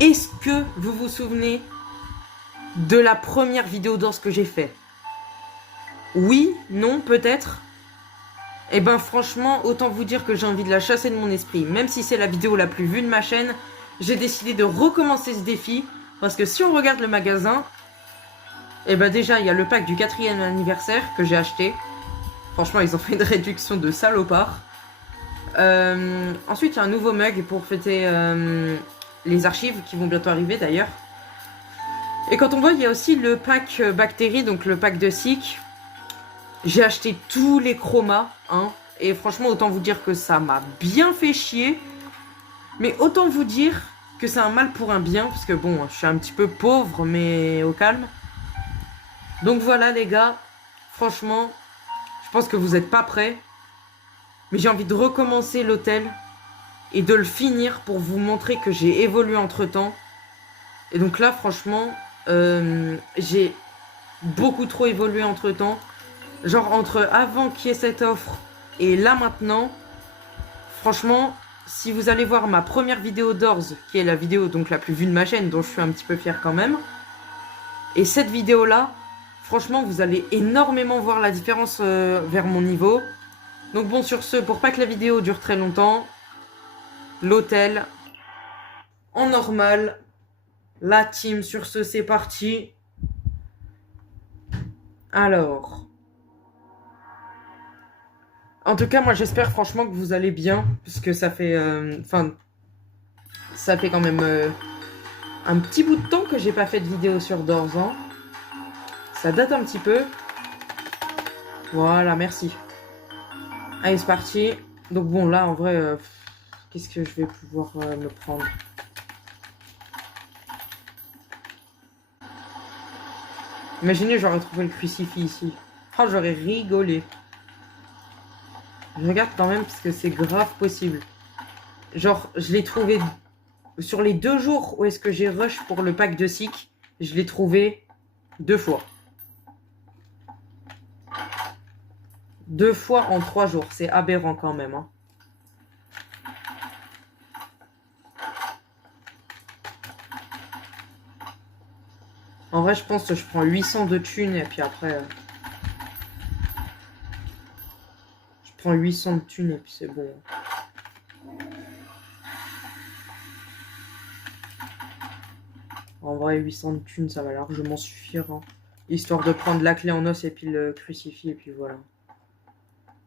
Est-ce que vous vous souvenez de la première vidéo d'Ors que j'ai fait? Oui, non, peut-être. Eh ben franchement, autant vous dire que j'ai envie de la chasser de mon esprit. Même si c'est la vidéo la plus vue de ma chaîne, j'ai décidé de recommencer ce défi. Parce que si on regarde le magasin, eh ben déjà, il y a le pack du 4e anniversaire que j'ai acheté. Franchement, ils ont fait une réduction de salopard. Ensuite, il y a un nouveau mug pour fêter les archives qui vont bientôt arriver d'ailleurs. Et quand on voit, il y a aussi le pack bactéries, donc le pack de SIC. J'ai acheté tous les chromas, hein. Et franchement, autant vous dire que ça m'a bien fait chier. Mais autant vous dire que c'est un mal pour un bien. Parce que bon, je suis un petit peu pauvre, mais au calme. Donc voilà les gars. Franchement, je pense que vous n'êtes pas prêts. Mais j'ai envie de recommencer l'hôtel. Et de le finir pour vous montrer que j'ai évolué entre temps. Et donc là, franchement, j'ai beaucoup trop évolué entre temps. Genre entre avant qu'il y ait cette offre et là maintenant, franchement, si vous allez voir ma première vidéo d'Ors, qui est la vidéo donc la plus vue de ma chaîne, dont je suis un petit peu fier quand même, et cette vidéo-là, franchement, vous allez énormément voir la différence vers mon niveau. Donc bon, sur ce, pour pas que la vidéo dure très longtemps, l'hôtel, en normal, la team, sur ce, c'est parti. Alors... En tout cas, moi j'espère franchement que vous allez bien, puisque ça fait, ça fait quand même un petit bout de temps que j'ai pas fait de vidéo sur Doors, hein. Ça date un petit peu. Voilà, merci. Allez, c'est parti. Donc bon, là en vrai, qu'est-ce que je vais pouvoir me prendre? Imaginez, j'aurais trouvé le crucifix ici. Oh, j'aurais rigolé. Je regarde quand même parce que c'est grave possible. Genre, je l'ai trouvé sur les 2 jours où est-ce que j'ai rush pour le pack de SIC. Je l'ai trouvé 2 fois. 2 fois en 3 jours. C'est aberrant quand même, hein. En vrai, je pense que je prends 800 de thunes et puis après... je prends 800 de thunes et puis c'est bon. En vrai, 800 de thunes, ça va largement suffire, hein. Histoire de prendre la clé en os et puis le crucifix et puis voilà.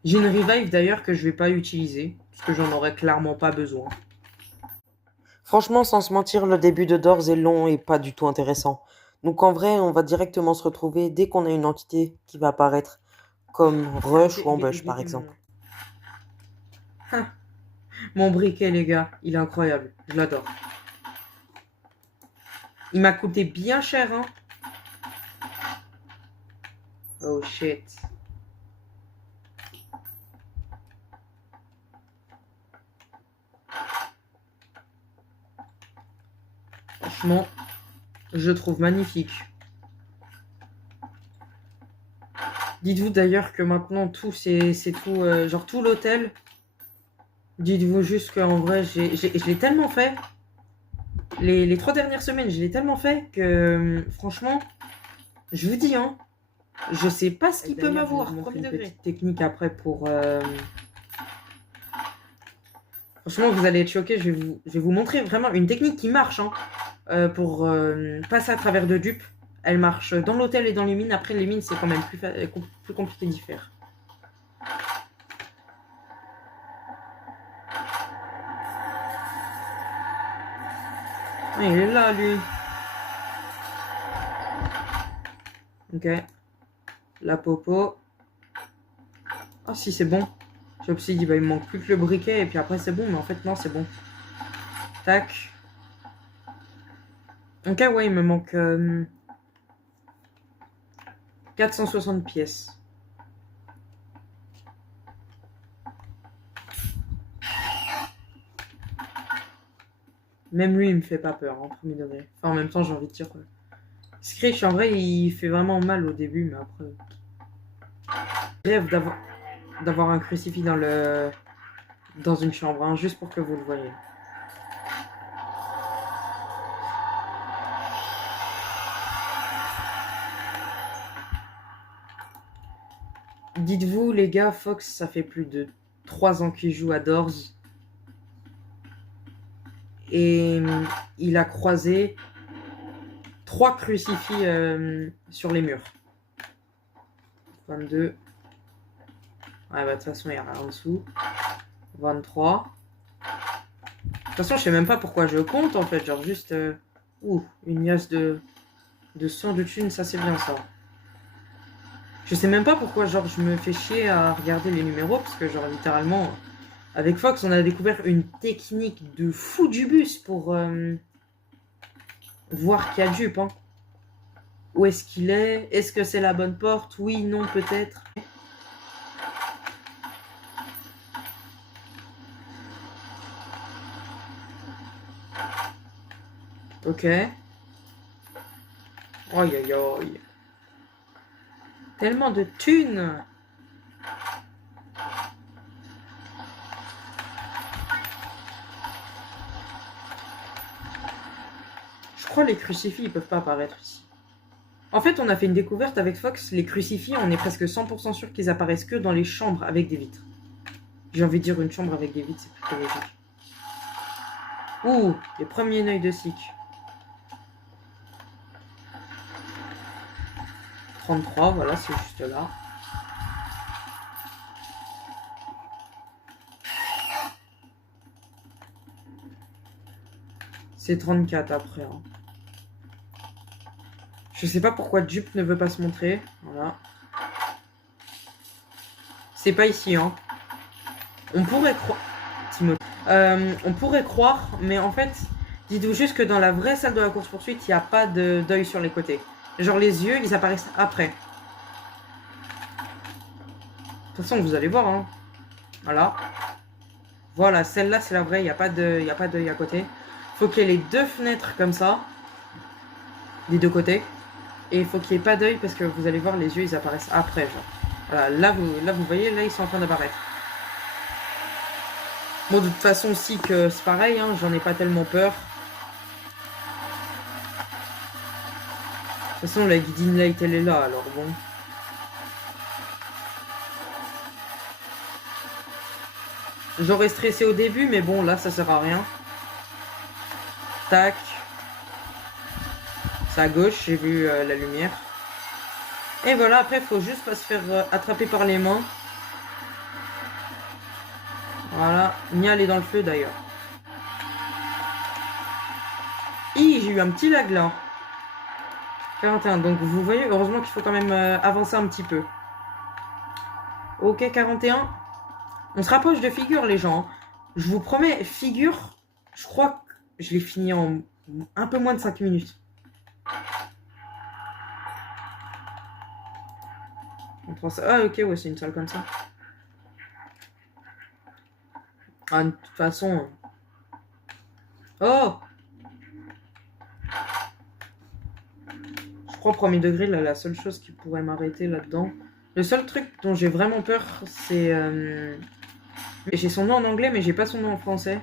J'ai une revive d'ailleurs que je vais pas utiliser. Parce que j'en aurais clairement pas besoin. Franchement, sans se mentir, le début de Doors est long et pas du tout intéressant. Donc en vrai, on va directement se retrouver dès qu'on a une entité qui va apparaître. Comme Rush ou Ambush par exemple. Mon briquet les gars, il est incroyable. Je l'adore. Il m'a coûté bien cher, hein. Oh shit. Franchement, je trouve magnifique. Dites-vous d'ailleurs que maintenant tout c'est tout, genre tout l'hôtel. Dites-vous juste qu'en vrai, je l'ai tellement fait. Les 3 dernières semaines, je l'ai tellement fait que franchement, je vous dis, hein, je sais pas ce qu'il peut m'avoir. Premier degré. Petite technique après pour... Franchement, vous allez être choqués. Je vais vous montrer vraiment une technique qui marche, hein, pour passer à travers de dupes. Elle marche dans l'hôtel et dans les mines. Après, les mines, c'est quand même plus compliqué d'y faire. Ah, il est là, lui. Ok. La popo. Ah, si, c'est bon. Je me suis dit, bah, il me manque plus que le briquet. Et puis après, c'est bon. Mais en fait, non, c'est bon. Tac. Ok, ouais, il me manque 460 pièces. Même lui, il me fait pas peur, en premier degré. Enfin, en même temps, j'ai envie de dire... Screech, en vrai, il fait vraiment mal au début, mais après... Je rêve d'avoir un crucifix dans une chambre, hein, juste pour que vous le voyez. Dites-vous, les gars, Fox, ça fait plus de 3 ans qu'il joue à Doors. Et il a croisé 3 crucifix sur les murs. 22. Ouais, bah de toute façon, il n'y a rien en dessous. 23. De toute façon, je sais même pas pourquoi je compte, en fait. Genre juste... une liasse de sang de thunes, ça c'est bien ça. Je sais même pas pourquoi, genre, je me fais chier à regarder les numéros, parce que, genre, littéralement, avec Fox, on a découvert une technique de fou du bus pour voir qu'il y a dupe, hein. Où est-ce qu'il est? Est-ce que c'est la bonne porte? Oui, non, peut-être. Ok. Aïe, aïe, aïe. Tellement de thunes. Je crois que les crucifix, ils peuvent pas apparaître ici. En fait, on a fait une découverte avec Fox. Les crucifix, on est presque 100% sûr qu'ils apparaissent que dans les chambres avec des vitres. J'ai envie de dire une chambre avec des vitres, c'est plutôt logique. Ouh, les premiers œils de Sikh. 33, voilà, c'est juste là. C'est 34 après. Hein. Je sais pas pourquoi Jupe ne veut pas se montrer. Voilà. C'est pas ici, hein. On pourrait croire... on pourrait croire, mais en fait, dites-vous juste que dans la vraie salle de la course-poursuite, il n'y a pas d'œil sur les côtés. Genre les yeux, ils apparaissent après. De toute façon, vous allez voir, hein. Voilà. Voilà, celle-là, c'est la vraie, il n'y a pas d'œil à côté. Faut qu'il y ait les 2 fenêtres comme ça. Des 2 côtés. Et il faut qu'il n'y ait pas d'œil parce que vous allez voir, les yeux, ils apparaissent après, genre. Voilà, là, vous voyez, là, ils sont en train d'apparaître. Bon, de toute façon, aussi que c'est pareil, hein, j'en ai pas tellement peur. De toute façon, la guiding light, elle est là, alors bon. J'aurais stressé au début, mais bon, là, ça sert à rien. Tac. C'est à gauche, j'ai vu la lumière. Et voilà, après, il faut juste pas se faire attraper par les mains. Voilà, ni aller dans le feu d'ailleurs. J'ai eu un petit lag là. 41, donc vous voyez, heureusement qu'il faut quand même avancer un petit peu. Ok, 41. On se rapproche de figure, les gens. Je vous promets, figure, je crois que je l'ai fini en un peu moins de 5 minutes. Ah, ok, ouais, c'est une salle comme ça. Ah, de toute façon... Oh! Je crois, premier degré, là, la seule chose qui pourrait m'arrêter là-dedans... Le seul truc dont j'ai vraiment peur, c'est... J'ai son nom en anglais, mais j'ai pas son nom en français.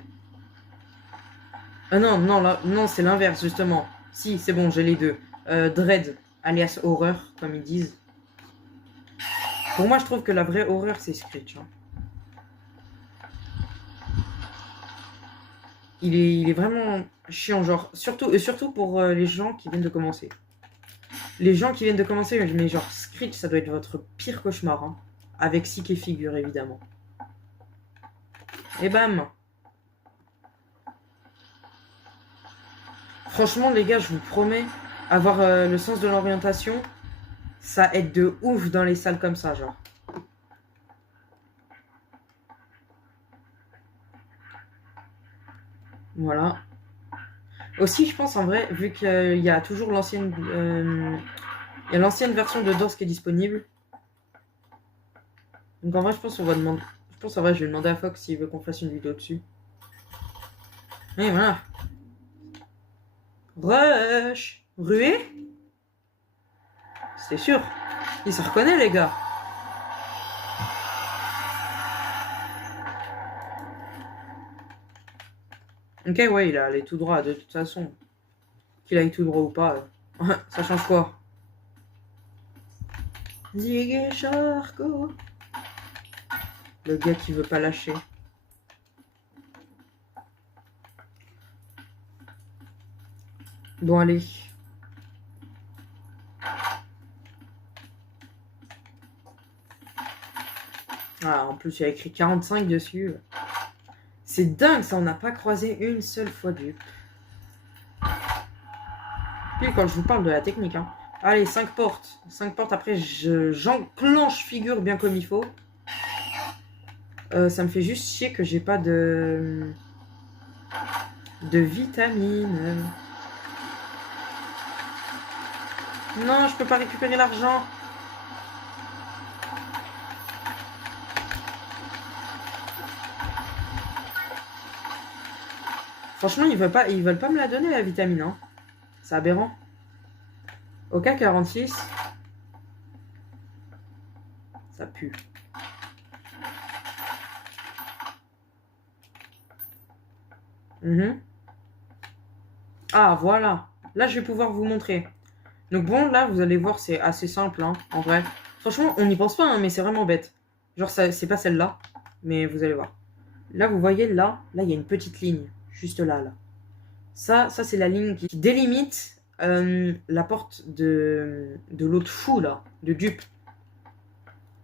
Ah non, non, là, non, c'est l'inverse, justement. Si, c'est bon, j'ai les deux. Dread, alias horreur, comme ils disent. Pour moi, je trouve que la vraie horreur, c'est Screech. Hein. Il est vraiment chiant, genre. Surtout pour les gens qui viennent de commencer. Les gens qui viennent de commencer, mais genre, Screech, ça doit être votre pire cauchemar. Hein. Avec Sick et Figure, évidemment. Et bam! Franchement, les gars, je vous promets, avoir le sens de l'orientation, ça aide de ouf dans les salles comme ça, genre. Voilà. Aussi, je pense, en vrai, vu qu'il y a toujours l'ancienne... il y a l'ancienne version de Doors qui est disponible. Donc en vrai, je pense qu'on va demander... Je pense en vrai, je vais demander à Fox s'il veut qu'on fasse une vidéo dessus. Et voilà. Rush! Ruée? C'est sûr. Il se reconnaît, les gars. Ok, ouais, il a allé tout droit, de toute façon. Qu'il aille tout droit ou pas, ça change quoi? Ligue Charcot. Le gars qui veut pas lâcher. Bon, allez. Ah, en plus, il y a écrit 45 dessus. C'est dingue, ça, on n'a pas croisé une seule fois dupe. Puis quand je vous parle de la technique, hein. Allez, 5 portes. 5 portes, après, j'enclenche figure bien comme il faut. Ça me fait juste chier que j'ai pas de vitamines. Non, je peux pas récupérer l'argent. Franchement, ils veulent pas me la donner, la vitamine. Hein. C'est aberrant. Ok, 46. Ça pue. Ah, voilà. Là, je vais pouvoir vous montrer. Donc bon, là, vous allez voir, c'est assez simple, hein, en vrai. Franchement, on n'y pense pas, hein, mais c'est vraiment bête. Genre, c'est pas celle-là, mais vous allez voir. Là, vous voyez, là, il y a une petite ligne. Juste là, là. Ça c'est la ligne qui délimite la porte de l'autre fou, là, de dupe.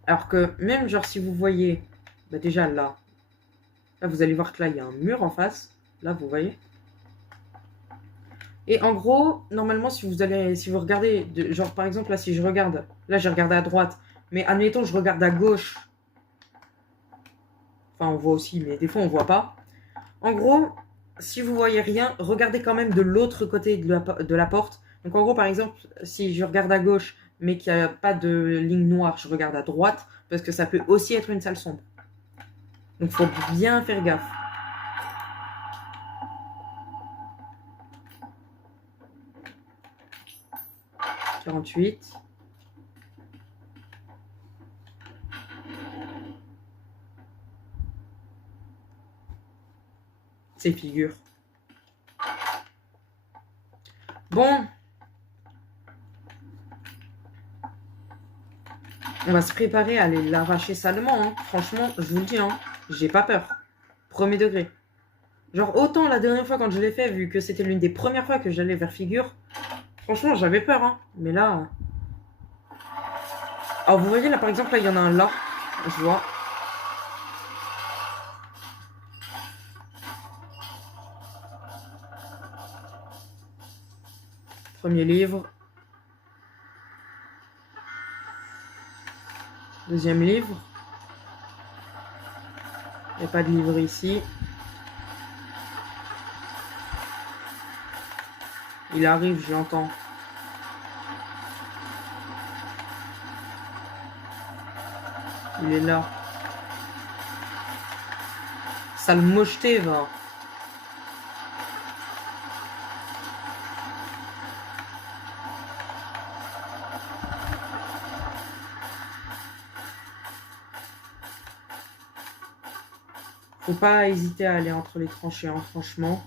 Alors que même, genre, si vous voyez, bah déjà là, vous allez voir que là, il y a un mur en face. Là, vous voyez. Et en gros, normalement, si vous regardez, genre par exemple, là, si je regarde, là, j'ai regardé à droite, mais admettons, je regarde à gauche. Enfin, on voit aussi, mais des fois, on voit pas. En gros, si vous voyez rien, regardez quand même de l'autre côté de la porte. Donc en gros, par exemple, si je regarde à gauche, mais qu'il n'y a pas de ligne noire, je regarde à droite, parce que ça peut aussi être une salle sombre. Donc il faut bien faire gaffe. « 48. Ces figures. Bon. On va se préparer à aller l'arracher salement. Hein. Franchement, je vous le dis, hein, j'ai pas peur. Premier degré. Genre, autant la dernière fois quand je l'ai fait, vu que c'était l'une des premières fois que j'allais vers figure, franchement, j'avais peur. Hein. Mais là... Alors, vous voyez, là, par exemple, là, il y en a un là. Je vois. Premier livre. Deuxième livre. Il n'y a pas de livre ici. Il arrive, je l'entends. Il est là. Sale mocheté, va. Faut pas hésiter à aller entre les tranchées, hein, franchement.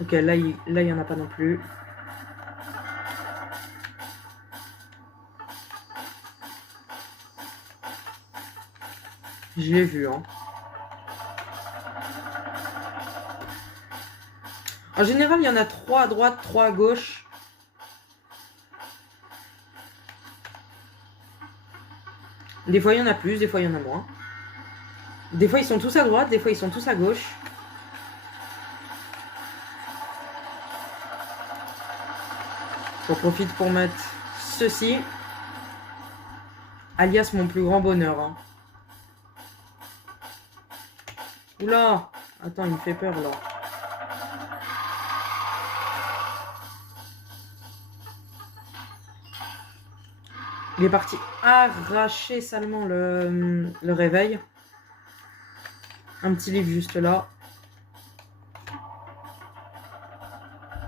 Ok, là, il y en a pas non plus. Je l'ai vu, hein. En général, il y en a 3 à droite, 3 à gauche. Des fois, il y en a plus, des fois, il y en a moins. Des fois, ils sont tous à droite, des fois, ils sont tous à gauche. J'en profite pour mettre ceci. Alias mon plus grand bonheur. Hein. Oula! Attends, il me fait peur, là. Il est parti arracher salement le réveil. Un petit livre juste là.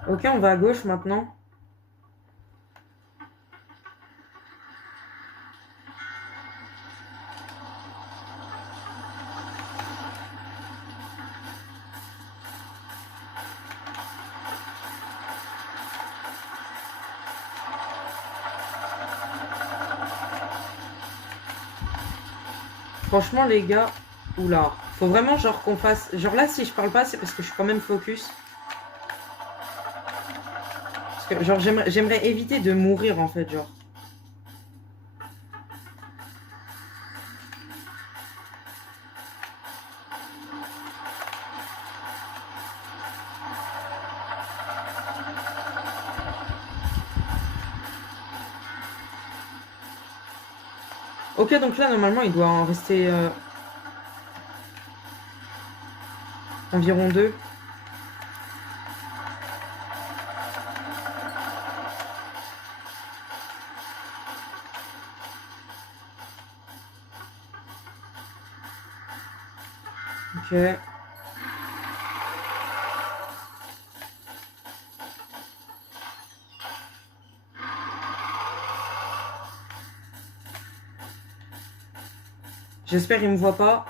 Ok, on va à gauche maintenant. Franchement, les gars, oula. Faut vraiment, genre, qu'on fasse... Genre là, si je parle pas, c'est parce que je suis quand même focus. Parce que, genre, j'aimerais éviter de mourir, en fait, genre. Ok, donc là, normalement, il doit en rester environ 2. Ok. J'espère qu'il me voit pas.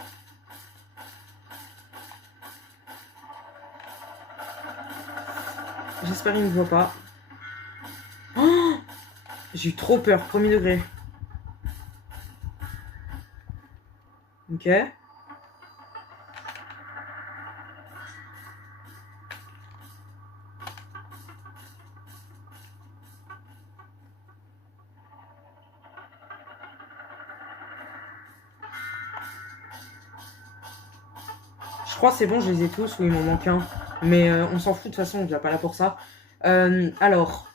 J'espère qu'il me voit pas. Oh, j'ai eu trop peur, premier degré. Ok. Je crois que c'est bon, je les ai tous, ou il m'en manque un. Mais on s'en fout de toute façon, on n'est déjà pas là pour ça. Alors.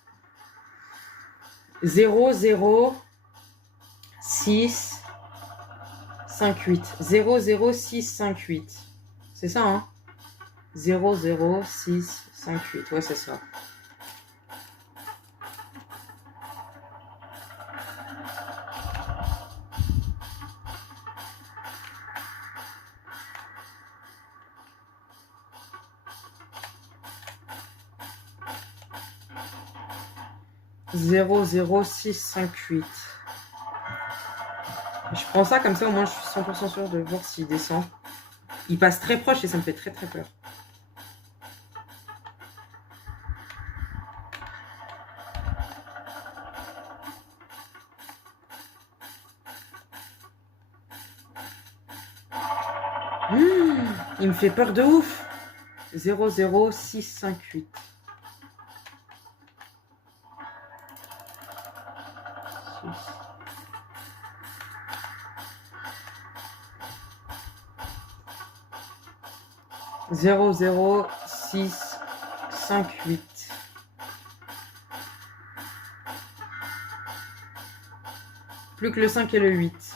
0, 0, 6, 5, 8. 0, 0, 6, 5, 8. C'est ça, hein? 0, 0, 6, 5, 8. Ouais, c'est ça. Zéro, 0, 6, 5, 8. Je prends ça comme ça, au moins je suis 100% sûr de voir s'il descend. Il passe très proche et ça me fait très très peur. Il me fait peur de ouf. 0, 0, 6, 5, 8. 0, 0, 6, 5, 8. Plus que le 5 et le 8.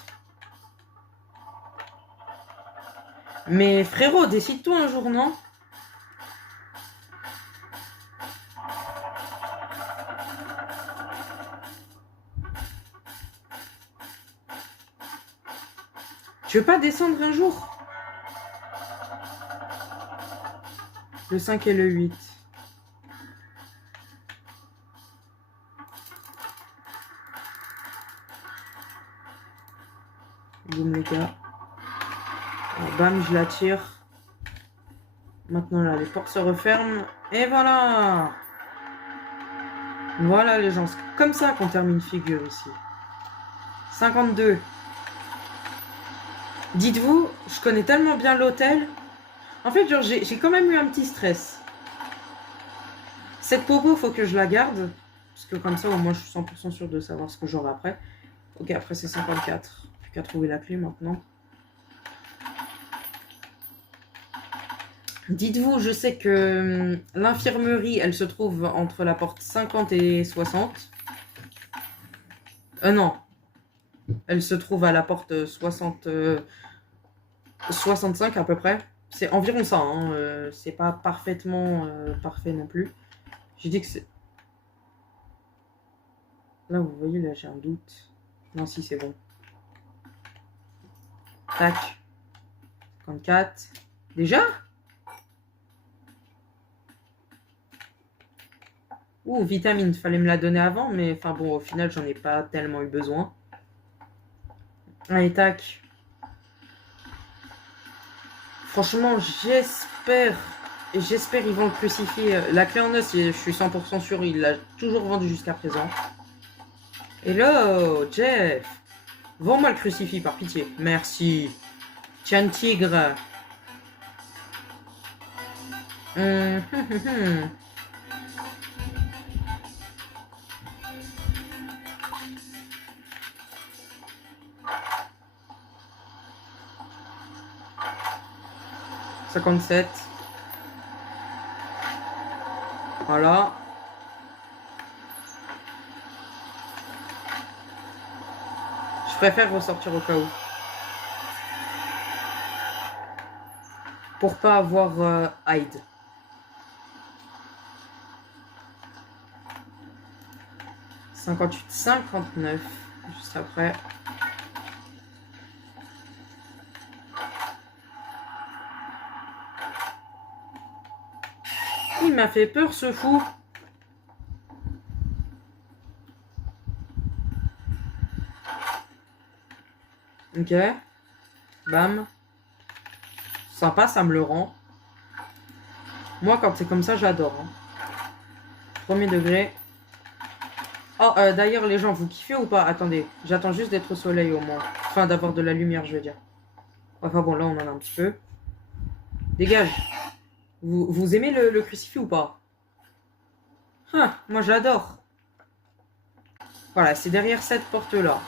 Mais frérot, décide-toi un jour, non? Tu veux pas descendre un jour? Le 5 et le 8. Boum les gars. Alors, bam, je la tire. Maintenant là, les portes se referment. Et voilà. Voilà les gens. C'est comme ça qu'on termine figure ici. 52. Dites-vous, je connais tellement bien l'hôtel. En fait, genre, j'ai quand même eu un petit stress. Cette popo, faut que je la garde. Parce que comme ça, au moins, je suis 100% sûre de savoir ce que j'aurai après. Ok, après, c'est 54. Plus qu'à trouver la clé maintenant. Dites-vous, je sais que l'infirmerie, elle se trouve entre la porte 50 et 60. Non. Elle se trouve à la porte 60... 65 à peu près. C'est environ ça, hein. C'est pas parfaitement parfait non plus. J'ai dit que c'est... Là, vous voyez, là, j'ai un doute. Non, si, c'est bon. Tac. 54. Déjà? Ouh, vitamine, fallait me la donner avant, mais enfin bon, au final, j'en ai pas tellement eu besoin. Allez, tac. Franchement, j'espère ils vont le crucifier. La clé en os, je suis 100% sûr, il l'a toujours vendu jusqu'à présent. Hello, Jeff. Vends-moi le crucifix, par pitié. Merci. Tiens, tigre. 57. Voilà. Je préfère ressortir au cas où. Pour pas avoir Hyde. « 58, 59. Juste après. Il m'a fait peur, ce fou. Ok. Bam. Sympa, ça me le rend. Moi, quand c'est comme ça, j'adore. Hein. Premier degré. Oh, d'ailleurs, les gens, vous kiffez ou pas? Attendez, j'attends juste d'être au soleil au moins. Enfin, d'avoir de la lumière, je veux dire. Enfin bon, là, on en a un petit peu. Dégage. Vous aimez le crucifix ou pas? Ah, moi, j'adore. Voilà, c'est derrière cette porte-là.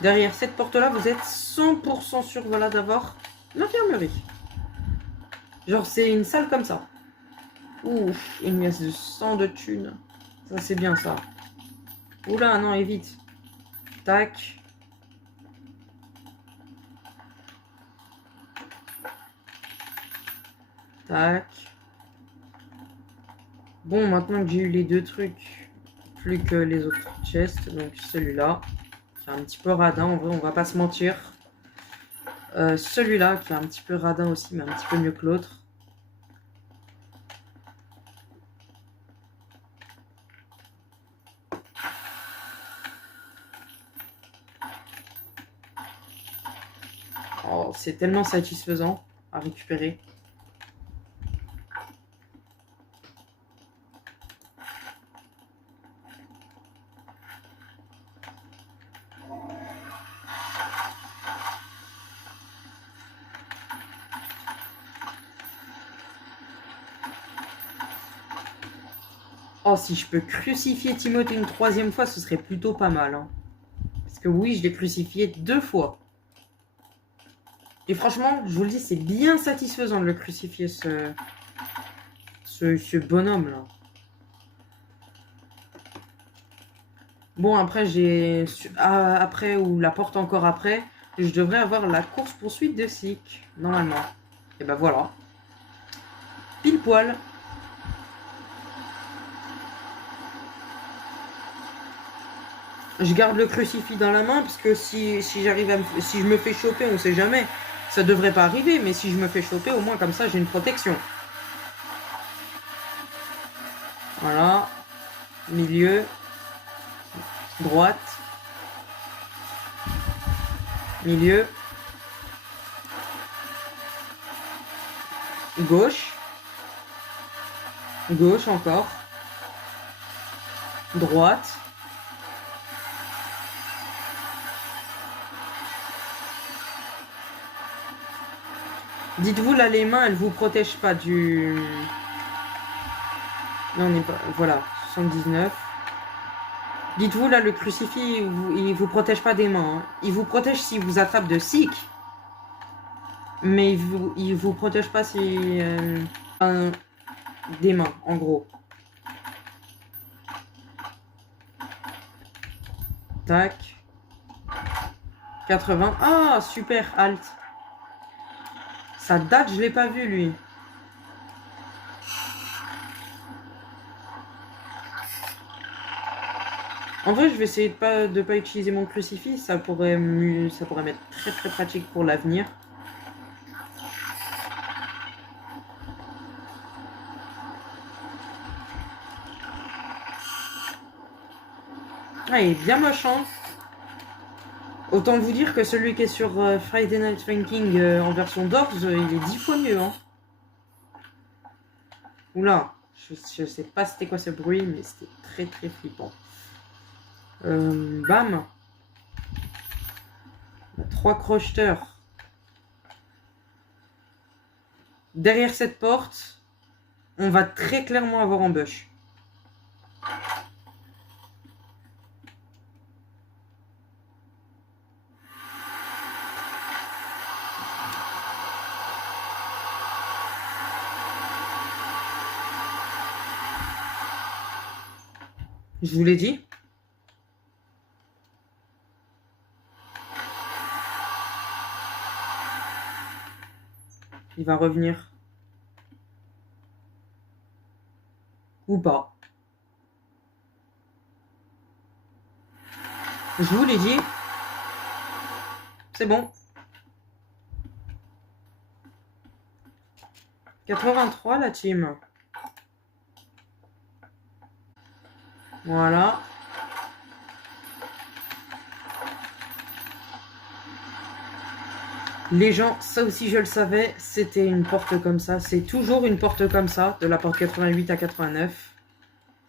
Derrière cette porte-là, vous êtes 100% sûr, voilà, d'avoir l'infirmerie. Genre, c'est une salle comme ça. Ouf, une pièce de 100 de thunes. Ça, c'est bien, ça. Oula, non, évite. Tac. Tac. Bon, maintenant que j'ai eu les deux trucs, plus que les autres chests, donc celui-là, qui est un petit peu radin, en vrai, on va pas se mentir. Celui-là, qui est un petit peu radin aussi, mais un petit peu mieux que l'autre. Oh, c'est tellement satisfaisant à récupérer. Oh, si je peux crucifier Timothée une troisième fois, ce serait plutôt pas mal. Hein. Parce que oui, je l'ai crucifié 2 fois. Et franchement, je vous le dis, c'est bien satisfaisant de le crucifier, ce bonhomme-là. Bon, après, après, ou la porte encore après, je devrais avoir la course-poursuite de Sick, normalement. Et ben voilà. Pile poil. Je garde le crucifix dans la main, parce que si j'arrive si je me fais choper, on sait jamais. Ça devrait pas arriver, mais si je me fais choper, au moins comme ça, j'ai une protection. Voilà. Milieu. Droite. Milieu. Gauche. Gauche encore. Droite. Dites-vous là, les mains, elles vous protègent pas du... Non, on n'est pas... Voilà, 79. Dites-vous là, le crucifix, il vous protège pas des mains. Hein. Il vous protège s'il vous attrape de Sick. Mais il vous protège pas si... des mains, en gros. Tac. 80. Ah, super, halt. Ça date, je l'ai pas vu, lui. En vrai, je vais essayer de pas utiliser mon crucifix. Ça pourrait m'être très très pratique pour l'avenir. Ah, il est bien moche, hein. Autant vous dire que celui qui est sur Friday Night Funkin' en version Doors, il est 10 fois mieux. Hein. Oula, je sais pas c'était quoi ce bruit, mais c'était très très flippant. Bam. 3 crocheteurs. derrière cette porte, on va très clairement avoir ambush. Je vous l'ai dit. Il va revenir. Ou pas. Je vous l'ai dit. C'est bon. 83 la team. Voilà. Les gens, ça aussi je le savais, c'était une porte comme ça. C'est toujours une porte comme ça, de la porte 88 à 89.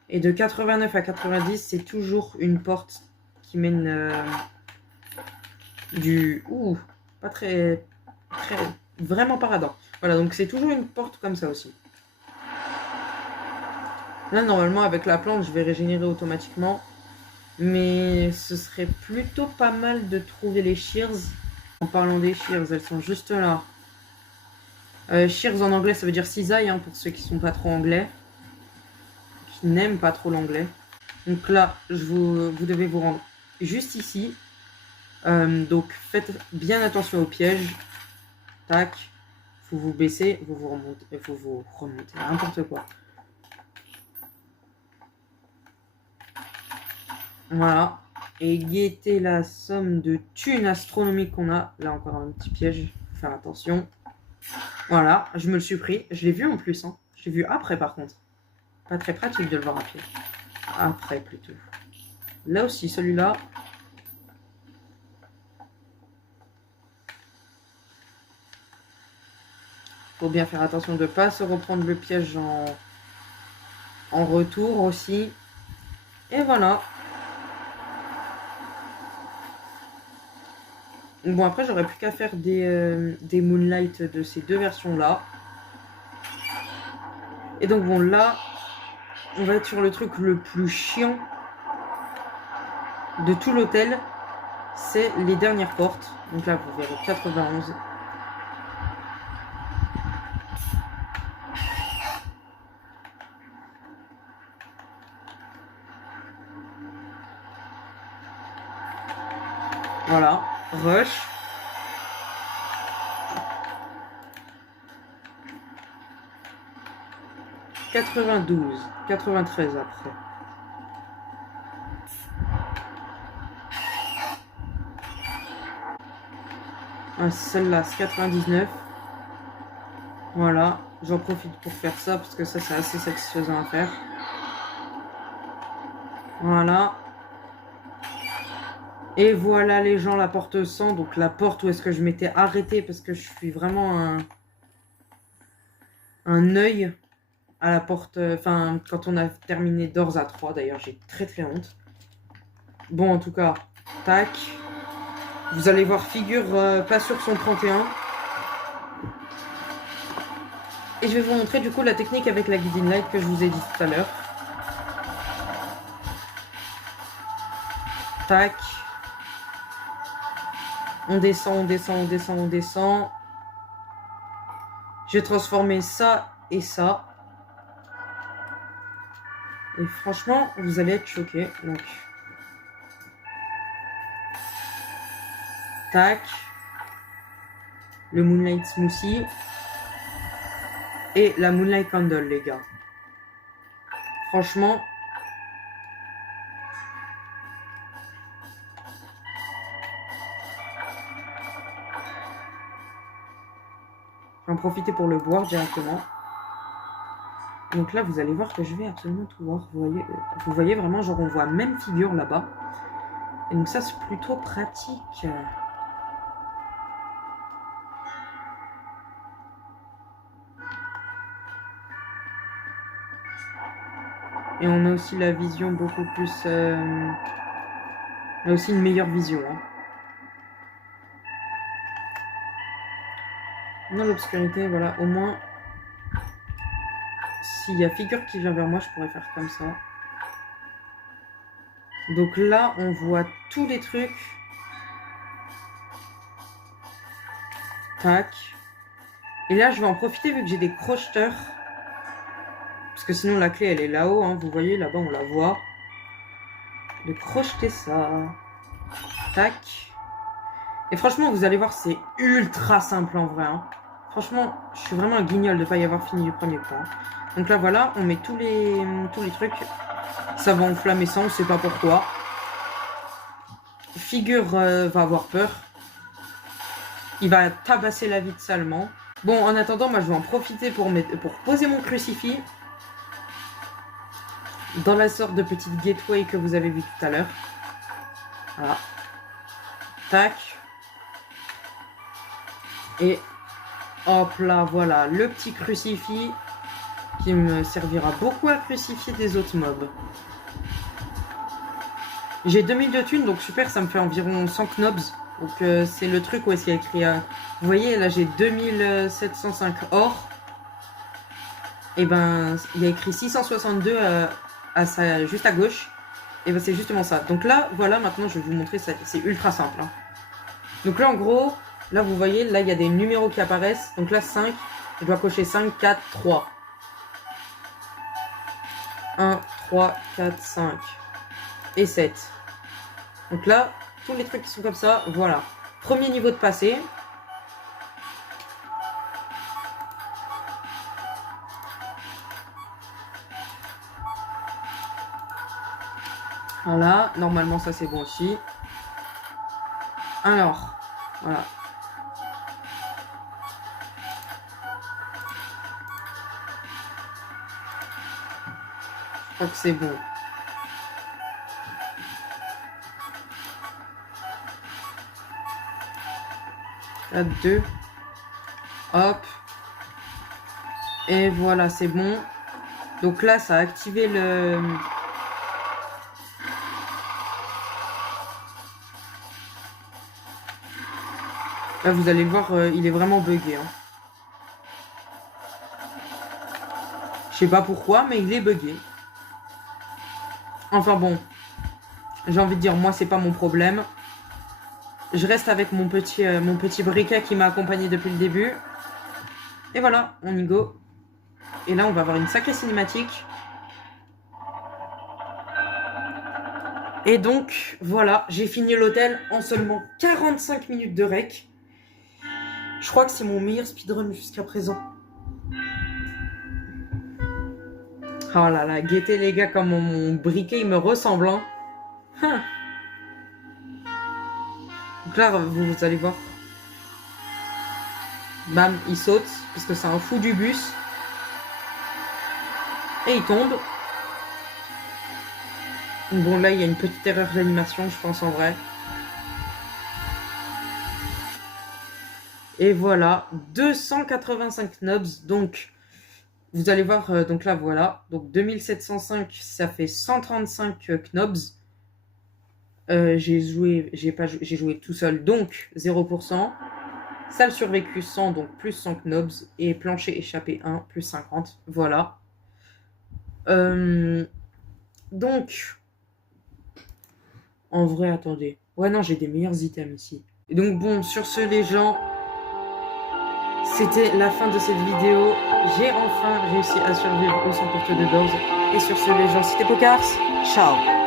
Et de 89 à 90, c'est toujours une porte qui mène du... Ouh, pas très... Vraiment paradant. Voilà, donc c'est toujours une porte comme ça aussi. Là, normalement, avec la plante, je vais régénérer automatiquement. Mais ce serait plutôt pas mal de trouver les shears. En parlant des shears, elles sont juste là. Shears en anglais, ça veut dire cisaille, hein, pour ceux qui sont pas trop anglais. Qui n'aiment pas trop l'anglais. Donc là, vous devez vous rendre juste ici. Donc faites bien attention aux pièges. Tac. Vous vous baissez, vous vous remontez. N'importe quoi. Voilà. Et guettez la somme de thunes astronomiques qu'on a. Là encore un petit piège. Faut faire attention. Voilà, je me le suis pris. Je l'ai vu en plus. Hein. Je l'ai vu après par contre. Pas très pratique de le voir à pied. Après plutôt. Là aussi, celui-là. Faut bien faire attention de ne pas se reprendre le piège en retour aussi. Et voilà. Bon, après, j'aurais plus qu'à faire des Moonlight de ces deux versions-là. Et donc, bon, là, on va être sur le truc le plus chiant de tout l'hôtel. C'est les dernières portes. Donc là, vous verrez 91. Voilà. Rush. « 92, 93 après. Ah, celle-là, c'est 99. Voilà, j'en profite pour faire ça parce que ça, c'est assez satisfaisant à faire. Voilà. Et voilà les gens, la porte 100. Donc la porte où est-ce que je m'étais arrêté parce que je suis vraiment un œil à la porte. Enfin, quand on a terminé d'Orza 3, d'ailleurs, j'ai très très honte. Bon, en tout cas, tac. Vous allez voir figure pas sur son 31. Et je vais vous montrer du coup la technique avec la guiding light que je vous ai dit tout à l'heure. Tac. On descend, on descend, on descend, on descend. J'ai transformé ça et ça. Et franchement, vous allez être choqués. Donc, tac. Le Moonlight Smoothie. Et la Moonlight Candle, les gars. Franchement. J'en profiter pour le boire directement. Donc là, vous allez voir que je vais absolument tout voir. Vous voyez vraiment, genre on voit même figure là-bas. Et donc ça, c'est plutôt pratique. Et on a aussi la vision beaucoup plus... on a aussi une meilleure vision. Hein. Dans l'obscurité, voilà, au moins, s'il y a figure qui vient vers moi, je pourrais faire comme ça. Donc là, on voit tous les trucs. Tac. Et là, je vais en profiter vu que j'ai des crocheteurs. Parce que sinon, la clé, elle est là-haut. Hein. Vous voyez, là-bas, on la voit. De crocheter ça. Tac. Et franchement, vous allez voir, c'est ultra simple en vrai. Hein. Franchement, je suis vraiment un guignol de ne pas y avoir fini du premier coup. Hein. Donc là, voilà, on met tous les trucs. Ça va enflammer ça, on ne sait pas pourquoi. Figure va avoir peur. Il va tabasser la vitre salement. Bon, en attendant, moi, je vais en profiter pour poser mon crucifix dans la sorte de petite gateway que vous avez vu tout à l'heure. Voilà. Tac. Et hop là, voilà, le petit crucifix qui me servira beaucoup à crucifier des autres mobs. J'ai 2000 de thunes, donc super, ça me fait environ 100 knobs. Donc c'est le truc où est-ce qu'il y a écrit... vous voyez, là j'ai 2705 or. Et ben, il y a écrit 662 juste à gauche. Et ben c'est justement ça. Donc là, voilà, maintenant je vais vous montrer, c'est ultra simple. Hein. Donc là, en gros, là vous voyez, là il y a des numéros qui apparaissent. Donc là, 5, je dois cocher 5, 4, 3. 1, 3, 4, 5. Et 7. Donc là, tous les trucs qui sont comme ça, voilà. Premier niveau de passé. Voilà, normalement ça c'est bon aussi. Alors, voilà. Je crois que c'est bon. Là, 2. Hop. Et voilà, c'est bon. Donc là, ça a activé le... Là, vous allez le voir, il est vraiment bugué. Hein. Je sais pas pourquoi, mais il est bugué. Enfin bon. J'ai envie de dire, moi, c'est pas mon problème. Je reste avec mon petit briquet qui m'a accompagné depuis le début. Et voilà, on y go. Et là, on va avoir une sacrée cinématique. Et donc, voilà, j'ai fini l'hôtel en seulement 45 minutes de rec. Je crois que c'est mon meilleur speedrun jusqu'à présent. Oh là là, guettez les gars, comme mon briquet, il me ressemble. Hein. Donc là, vous allez voir. Bam, il saute, parce que c'est un fou du bus. Et il tombe. Bon, là, il y a une petite erreur d'animation, je pense, en vrai. Et voilà, 285 knobs. Donc, vous allez voir, donc là, voilà. Donc, 2705, ça fait 135 knobs. J'ai joué tout seul, donc 0%. Salle survécu 100, donc plus 100 knobs. Et plancher échappé 1, plus 50. Voilà. Donc, en vrai, attendez. Ouais, non, j'ai des meilleurs items ici. Et donc, bon, sur ce, les gens, c'était la fin de cette vidéo. J'ai enfin réussi à survivre au 100 porte de doors. Et sur ce, les gens, c'était Pokars. Ciao.